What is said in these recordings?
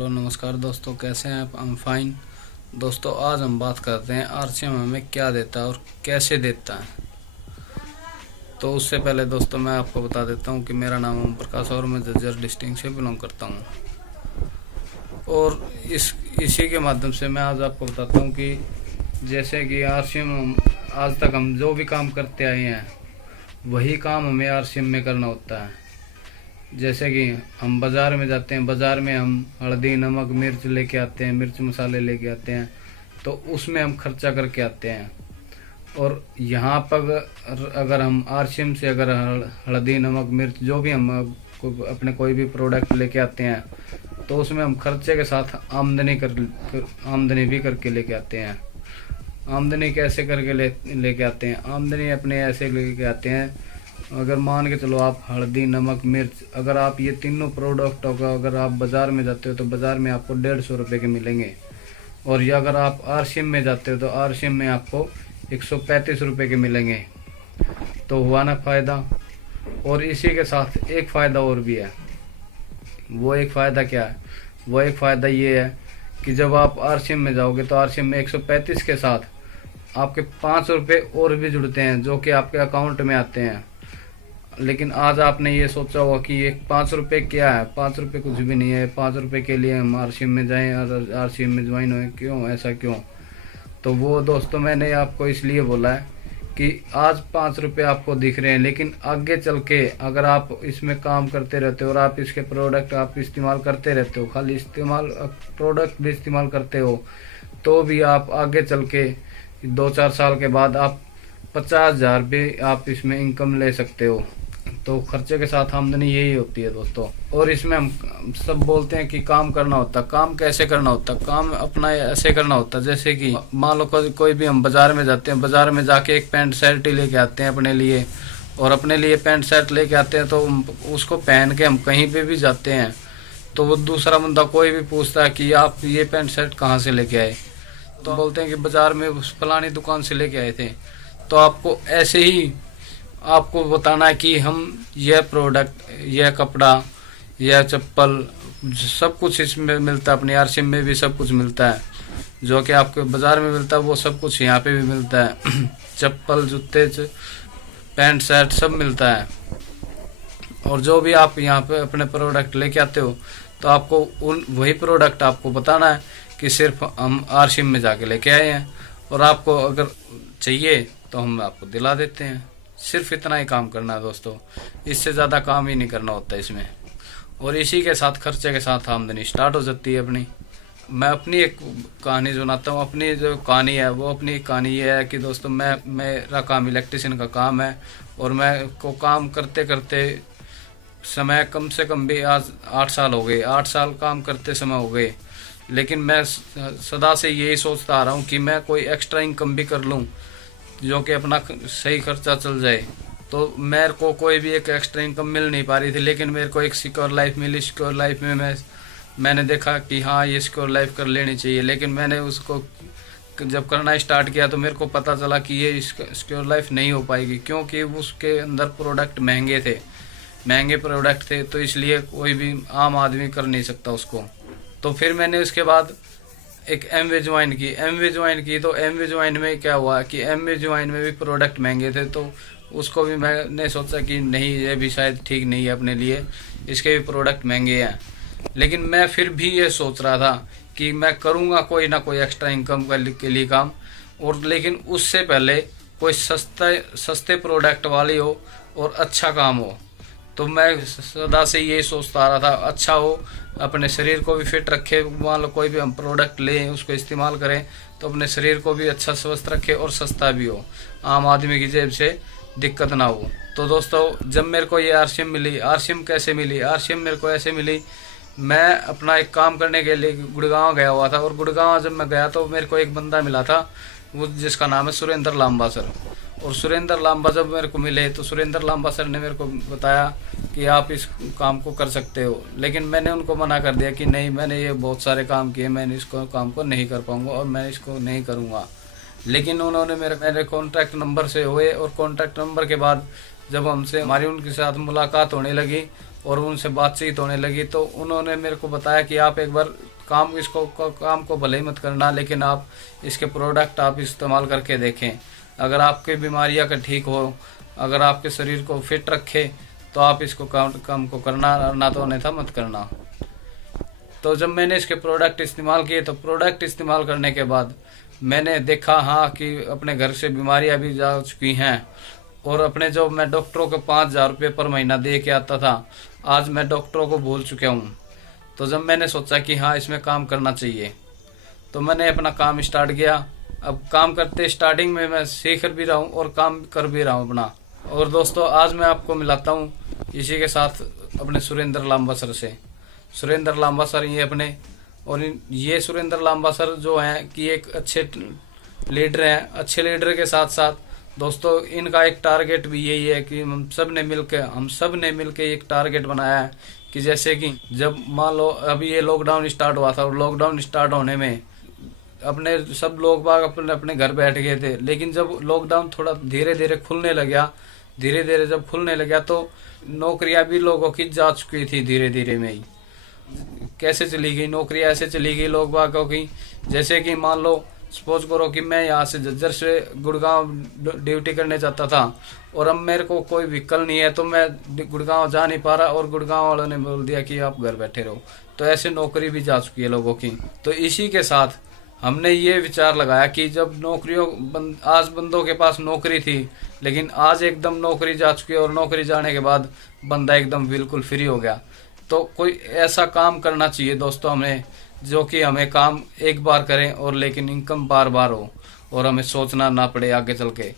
Hello नमस्कार दोस्तों, कैसे हैं आप? हम फाइन। दोस्तों, आज हम बात करते हैं आरसीएम हमें क्या देता है और कैसे देता है। तो उससे पहले दोस्तों मैं आपको बता देता हूं कि मेरा नाम ओम प्रकाश और मैं जज्जर डिस्ट्रिक्ट से बिलोंग करता हूं। और इसी के माध्यम से मैं आज आपको बताता हूं कि जैसे कि आरसीएम आज तक हम जो भी काम करते आए हैं वही काम हमें आरसीएम में करना होता है। जैसे कि हम बाज़ार में जाते हैं, बाज़ार में हम हल्दी नमक मिर्च लेके आते हैं, मिर्च मसाले लेके आते हैं, तो उसमें हम खर्चा करके आते हैं। और यहाँ पर अगर हम आरसीएम से अगर हल्दी नमक मिर्च जो भी हम अपने कोई भी प्रोडक्ट लेके आते हैं तो उसमें हम खर्चे के साथ आमदनी भी करके लेके आते हैं। आमदनी कैसे करके लेके आते हैं? आमदनी अपने ऐसे लेके आते हैं, अगर मान के चलो आप हल्दी नमक मिर्च, अगर आप ये तीनों प्रोडक्ट होगा अगर आप बाज़ार में जाते हो तो बाज़ार में आपको 150 रुपये के मिलेंगे। और ये अगर आप आरसीएम में जाते हो तो आरसीएम में आपको 135 रुपये के मिलेंगे। तो हुआ ना फ़ायदा। और इसी के साथ एक फ़ायदा और भी है। वो एक फ़ायदा क्या है? वो एक फ़ायदा ये है कि जब आप आरसीएम में जाओगे तो आरसीएम में 135 के साथ आपके 5 रुपये और भी जुड़ते हैं जो कि आपके अकाउंट में आते हैं। लेकिन आज आपने ये सोचा होगा कि ये 5 रुपये क्या है? 5 रुपये कुछ भी नहीं है। 5 रुपये के लिए हम आरसीएम में जाएं और आरसीएम में ज्वाइन हों? क्यों, ऐसा क्यों? तो वो दोस्तों मैंने आपको इसलिए बोला है कि आज 5 रुपये आपको दिख रहे हैं, लेकिन आगे चल के अगर आप इसमें काम करते रहते हो और आप इसके प्रोडक्ट आप इस्तेमाल करते रहते हो, खाली प्रोडक्ट भी इस्तेमाल करते हो, तो भी आप आगे चल के 2-4 साल के बाद आप 50,000 भी आप इसमें इनकम ले सकते हो। तो खर्चे के साथ आमदनी यही होती है दोस्तों। और इसमें हम सब बोलते हैं कि काम करना होता है। काम कैसे करना होता है? काम अपना ऐसे करना होता है जैसे कि मान लो कोई भी हम बाज़ार में जाते हैं, बाज़ार में जाके एक पैंट शर्ट ही लेके आते हैं अपने लिए, और अपने लिए पैंट शर्ट लेके आते हैं तो उसको पहन के हम कहीं पे भी जाते हैं तो वो दूसरा बंदा कोई भी पूछता है कि आप ये पैंट शर्ट कहाँ से लेके आए, तो बोलते हैं कि बाज़ार में फलानी दुकान से लेके आए थे। तो आपको ऐसे ही आपको बताना है कि हम यह प्रोडक्ट, यह कपड़ा, यह चप्पल, सब कुछ इसमें मिलता है। अपने आरसीएम में भी सब कुछ मिलता है जो कि आपके बाज़ार में मिलता है, वो सब कुछ यहाँ पे भी मिलता है। चप्पल जूते पैंट शर्ट सब मिलता है। और जो भी आप यहाँ पे अपने प्रोडक्ट लेके आते हो तो आपको वही प्रोडक्ट आपको बताना है कि सिर्फ हम आरसीएम में जाके लेके आए हैं, और आपको अगर चाहिए तो हम आपको दिला देते हैं। सिर्फ इतना ही काम करना है दोस्तों, इससे ज़्यादा काम ही नहीं करना होता इसमें। और इसी के साथ खर्चे के साथ आमदनी स्टार्ट हो जाती है अपनी। मैं अपनी एक कहानी सुनाता हूँ। अपनी जो कहानी है वो अपनी कहानी ये है कि दोस्तों मेरा काम इलेक्ट्रिशियन का काम है, और मैं को काम करते करते समय कम से कम भी आज 8 साल हो गए। 8 साल काम करते समय हो गए। लेकिन मैं सदा से यही सोचता आ रहा हूँ कि मैं कोई एक्स्ट्रा इनकम भी कर लूँ जो कि अपना सही खर्चा चल जाए। तो मेरे को कोई भी एक एक्स्ट्रा इनकम मिल नहीं पा रही थी, लेकिन मेरे को एक सिक्योर लाइफ मिली। सिक्योर लाइफ में मैंने देखा कि हाँ, ये सिक्योर लाइफ कर लेनी चाहिए। लेकिन मैंने उसको जब करना स्टार्ट किया तो मेरे को पता चला कि ये सिक्योर लाइफ नहीं हो पाएगी, क्योंकि उसके अंदर प्रोडक्ट महंगे प्रोडक्ट थे, तो इसलिए कोई भी आम आदमी कर नहीं सकता उसको। तो फिर मैंने उसके बाद एक एमवे ज्वाइन की। तो एमवे ज्वाइन में क्या हुआ कि एमवे ज्वाइन में भी प्रोडक्ट महंगे थे, तो उसको भी मैंने सोचा कि नहीं, ये भी शायद ठीक नहीं है अपने लिए, इसके भी प्रोडक्ट महंगे हैं। लेकिन मैं फिर भी ये सोच रहा था कि मैं करूँगा कोई ना कोई एक्स्ट्रा इनकम के लिए काम, और लेकिन उससे पहले कोई सस्ते प्रोडक्ट वाली हो और अच्छा काम हो। तो मैं सदा से ये सोचता आ रहा था, अच्छा हो, अपने शरीर को भी फिट रखे। मान लो कोई भी हम प्रोडक्ट लें, उसको इस्तेमाल करें तो अपने शरीर को भी अच्छा स्वस्थ रखे और सस्ता भी हो, आम आदमी की जेब से दिक्कत ना हो। तो दोस्तों, जब मेरे को ये आरसीएम मिली, आरसीएम कैसे मिली? आरसीएम मेरे को ऐसे मिली, मैं अपना एक काम करने के लिए गुड़गांव गया हुआ था, और गुड़गांव जब मैं गया तो मेरे को एक बंदा मिला था वो जिसका नाम है सुरेंद्र लांबा सर। और सुरेंद्र लांबा जब मेरे को मिले तो सुरेंद्र लांबा सर ने मेरे को बताया कि आप इस काम को कर सकते हो। लेकिन मैंने उनको मना कर दिया कि नहीं, मैंने ये बहुत सारे काम किए, मैंने इसको काम को नहीं कर पाऊंगा और मैं इसको नहीं करूंगा। लेकिन उन्होंने मेरे कॉन्टैक्ट नंबर से हुए, और कॉन्टैक्ट नंबर के बाद जब हमारी उनके साथ मुलाकात होने लगी और उनसे बातचीत होने लगी, तो उन्होंने मेरे को बताया कि आप एक बार काम को भले ही मत करना, लेकिन आप इसके प्रोडक्ट आप इस्तेमाल करके देखें। अगर आपकी बीमारियां का ठीक हो, अगर आपके शरीर को फिट रखे, तो आप इसको काम को करना, ना तो अन्यथा मत करना। तो जब मैंने इसके प्रोडक्ट इस्तेमाल किए, तो प्रोडक्ट इस्तेमाल करने के बाद मैंने देखा हाँ कि अपने घर से बीमारियां भी जा चुकी हैं। और अपने जो मैं डॉक्टरों को 5,000 रुपये पर महीना दे के आता था, आज मैं डॉक्टरों को भूल चुका हूँ। तो जब मैंने सोचा कि हाँ इसमें काम करना चाहिए, तो मैंने अपना काम स्टार्ट किया। अब काम करते स्टार्टिंग में मैं सीख भी रहा हूँ और काम कर भी रहा हूँ अपना। और दोस्तों आज मैं आपको मिलाता हूँ इसी के साथ अपने सुरेंद्र लांबा सर से। सुरेंद्र लांबा सर ये अपने, और ये सुरेंद्र लांबा सर जो हैं कि एक अच्छे लीडर हैं। अच्छे लीडर के साथ साथ दोस्तों इनका एक टारगेट भी यही है कि हम सब ने मिलके एक टारगेट बनाया है कि जैसे कि जब मान लो अभी ये लॉकडाउन स्टार्ट हुआ था, और लॉकडाउन स्टार्ट होने में अपने सब लोग बाग अपने अपने घर बैठ गए थे। लेकिन जब लॉकडाउन थोड़ा धीरे धीरे खुलने लगा, तो नौकरियां भी लोगों की जा चुकी थी धीरे धीरे में ही। कैसे चली गई नौकरियां? ऐसे चली गई लोग बागों की, जैसे कि मान लो सपोज करो कि मैं यहाँ से झज्जर से गुड़गांव ड्यूटी करने जाता था, और अब मेरे को कोई व्हीकल नहीं है, तो मैं गुड़गांव जा नहीं पा रहा, और गुड़गांव वालों ने बोल दिया कि आप घर बैठे रहो। तो ऐसे नौकरी भी जा चुकी है लोगों की। तो इसी के साथ हमने ये विचार लगाया कि जब आज बंदों के पास नौकरी थी, लेकिन आज एकदम नौकरी जा चुकी है, और नौकरी जाने के बाद बंदा एकदम बिल्कुल फ्री हो गया। तो कोई ऐसा काम करना चाहिए दोस्तों हमें, जो कि हमें काम एक बार करें और लेकिन इनकम बार बार हो, और हमें सोचना ना पड़े आगे चल के।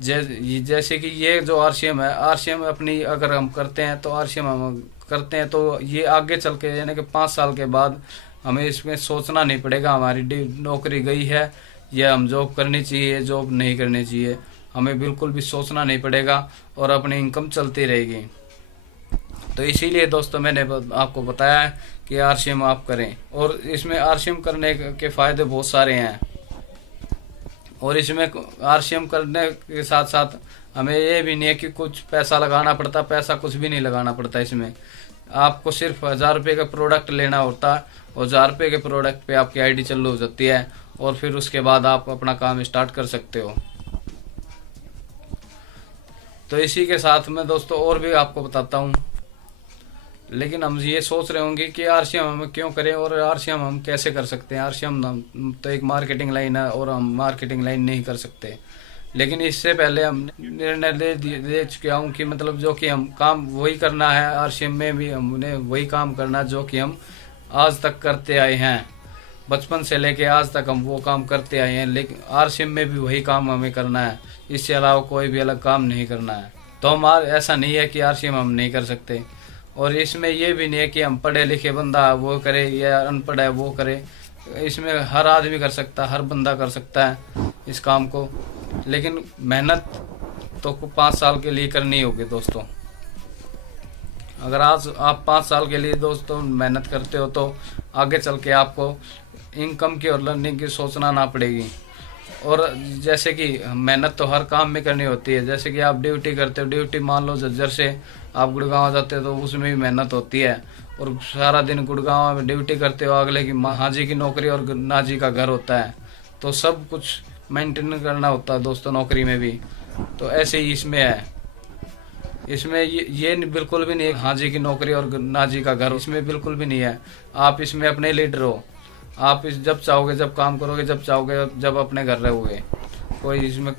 जैसे कि ये जो आरसीएम है, आरसीएम अपनी अगर हम करते हैं, तो आरसीएम हम करते हैं तो ये आगे चल के यानी कि 5 साल के बाद हमें इसमें सोचना नहीं पड़ेगा हमारी नौकरी गई है या हम जॉब करनी चाहिए, जॉब नहीं करनी चाहिए। हमें बिल्कुल भी सोचना नहीं पड़ेगा और अपनी इनकम चलती रहेगी। तो इसीलिए दोस्तों मैंने आपको बताया है कि आरसीएम आप करें, और इसमें आरसीएम करने के फायदे बहुत सारे हैं। और इसमें आरसीएम करने के साथ साथ हमें ये भी नहीं है कि कुछ पैसा लगाना पड़ता, पैसा कुछ भी नहीं लगाना पड़ता। इसमें आपको सिर्फ 1,000 रुपये का प्रोडक्ट लेना होता है, और 1,000 रुपये के प्रोडक्ट पे आपकी आईडी चालू हो जाती है, और फिर उसके बाद आप अपना काम स्टार्ट कर सकते हो। तो इसी के साथ में दोस्तों और भी आपको बताता हूँ। लेकिन हम ये सोच रहे होंगे कि आरसीएम हम क्यों करें और आरसीएम हम कैसे कर सकते हैं। आरसीएम तो एक मार्केटिंग लाइन है, और हम मार्केटिंग लाइन नहीं कर सकते। लेकिन इससे पहले हम निर्णय ले चुके हूँ कि मतलब जो कि हम काम वही करना है, आरसीएम में भी हमने वही काम करना जो कि हम आज तक करते आए हैं। बचपन से लेके आज तक हम वो काम करते आए हैं, लेकिन आरसीएम में भी वही काम हमें करना है। इससे अलावा कोई भी अलग काम नहीं करना है। तो हम ऐसा नहीं है कि आरसीएम हम नहीं कर सकते, और इसमें ये भी नहीं है कि हम पढ़े लिखे बंदा वो करे या अनपढ़ है वो करे। इसमें हर आदमी कर सकता है, हर बंदा कर सकता है इस काम को। लेकिन मेहनत तो 5 साल के लिए करनी होगी दोस्तों। अगर आज आप 5 साल के लिए दोस्तों मेहनत करते हो, तो आगे चल के आपको इनकम की और लर्निंग की सोचना ना पड़ेगी। और जैसे कि मेहनत तो हर काम में करनी होती है। जैसे कि आप ड्यूटी करते हो, ड्यूटी मान लो झज्जर से आप गुड़गांव जाते हो, तो उसमें भी मेहनत होती है। और सारा दिन गुड़गांव में ड्यूटी करते हो, अगले की हाजी की नौकरी और नाजी का घर होता है, तो सब कुछ मेंटेन करना होता है दोस्तों नौकरी में भी। तो ऐसे ही इसमें है। इसमें ये बिल्कुल भी नहीं है हाजी की नौकरी और नाजी का घर, इसमें बिल्कुल भी नहीं है। आप इसमें अपने लीडर हो, आप इस जब चाहोगे जब काम करोगे, जब चाहोगे जब अपने घर रहोगे। कोई इसमें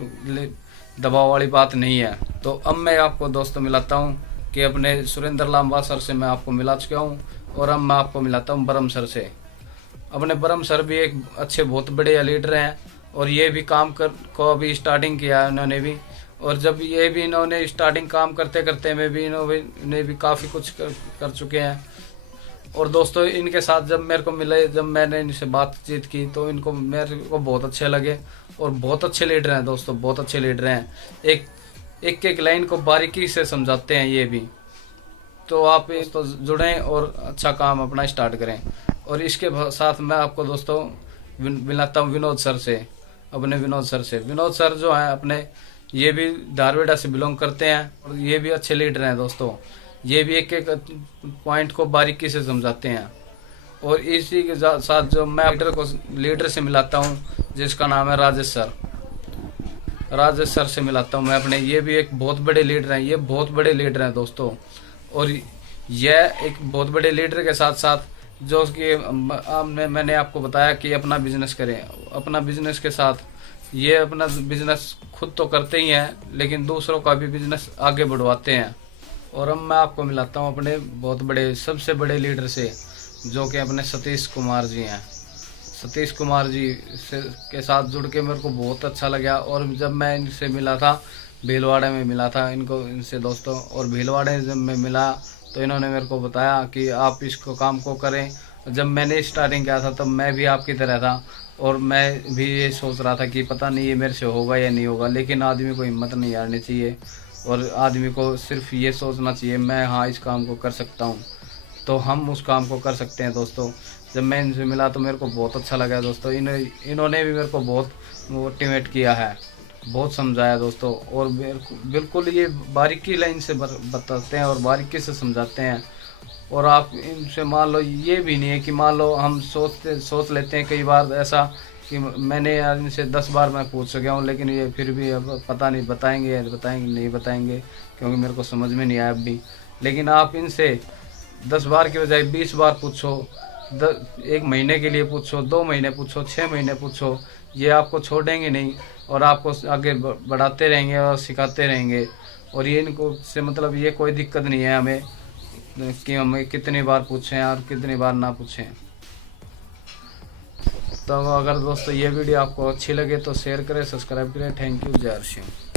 दबाव वाली बात नहीं है। तो अब मैं आपको दोस्तों मिलाता हूँ कि अपने सुरेंद्र लांबा सर से मैं आपको मिला चुका हूँ, और अब मैं आपको मिलाता हूँ ब्रह्म सर से। अपने ब्रह्म सर भी एक अच्छे बहुत बड़े लीडर हैं, और ये भी काम को अभी स्टार्टिंग किया है उन्होंने भी। और जब ये भी इन्होंने स्टार्टिंग काम करते करते में भी इन्होंने भी काफ़ी कुछ कर चुके हैं। और दोस्तों इनके साथ जब मेरे को मिले, जब मैंने इनसे बातचीत की, तो इनको मेरे को बहुत अच्छे लगे, और बहुत अच्छे लीडर हैं दोस्तों, बहुत अच्छे लीडर हैं। एक लाइन को बारीकी से समझाते हैं ये भी। तो आप इस तो जुड़ें और अच्छा काम अपना स्टार्ट करें। और इसके साथ मैं आपको दोस्तों मिलाता हूँ विनोद सर से, अपने विनोद सर से। विनोद सर जो हैं अपने, ये भी धारवेड़ा से बिलोंग करते हैं, और ये भी अच्छे लीडर हैं दोस्तों। ये भी एक एक पॉइंट को बारीकी से समझाते हैं। और इसी के साथ जो मैं लीडर से मिलाता हूँ जिसका नाम है राजेश सर। राजेश सर से मिलाता हूँ मैं अपने। ये भी एक बहुत बड़े लीडर हैं, ये बहुत बड़े लीडर हैं दोस्तों। और यह एक बहुत बड़े लीडर के साथ साथ जो कि मैंने आपको बताया कि अपना बिजनेस करें। अपना बिजनेस के साथ ये अपना बिजनेस खुद तो करते ही हैं लेकिन दूसरों का भी बिजनेस आगे बढ़वाते हैं। और अब मैं आपको मिलाता हूँ अपने बहुत बड़े सबसे बड़े लीडर से जो कि अपने सतीश कुमार जी हैं। सतीश कुमार जी के साथ जुड़ के मेरे को बहुत अच्छा लगा। और जब मैं इनसे मिला था भीलवाड़े में मिला था इनसे दोस्तों, और भीलवाड़े जब मैं मिला तो इन्होंने मेरे को बताया कि आप इसको काम को करें। जब मैंने स्टार्टिंग किया था तब मैं भी आपकी तरह था और मैं भी ये सोच रहा था कि पता नहीं ये मेरे से होगा या नहीं होगा, लेकिन आदमी को हिम्मत नहीं हारनी चाहिए और आदमी को सिर्फ ये सोचना चाहिए मैं हाँ इस काम को कर सकता हूँ, तो हम उस काम को कर सकते हैं दोस्तों। जब मैं इनसे मिला तो मेरे को बहुत अच्छा लगा दोस्तों। इन्होंने भी मेरे को बहुत मोटिवेट किया है, बहुत समझाया दोस्तों। और बिल्कुल ये बारीकी लाइन से बताते हैं और बारीकी से समझाते हैं। और आप इनसे मान लो ये भी नहीं है कि मान लो हम सोच लेते हैं कई बार ऐसा कि मैंने यार इनसे 10 बार मैं पूछ गया हूँ लेकिन ये फिर भी अब पता नहीं बताएंगे या बताएंगे नहीं बताएंगे, क्योंकि मेरे को समझ में नहीं आया अब भी। लेकिन आप इनसे 10 बार के बजाय 20 बार पूछो, 1 महीने के लिए पूछो, 2 महीने पूछो, 6 महीने पूछो, ये आपको छोड़ेंगे नहीं और आपको आगे बढ़ाते रहेंगे और सिखाते रहेंगे। और ये इनको से मतलब ये कोई दिक्कत नहीं है हमें कि हम कितनी बार पूछें और कितनी बार ना पूछें। तो अगर दोस्तों ये वीडियो आपको अच्छी लगे तो शेयर करें, सब्सक्राइब करें। थैंक यू, जय श्री राम।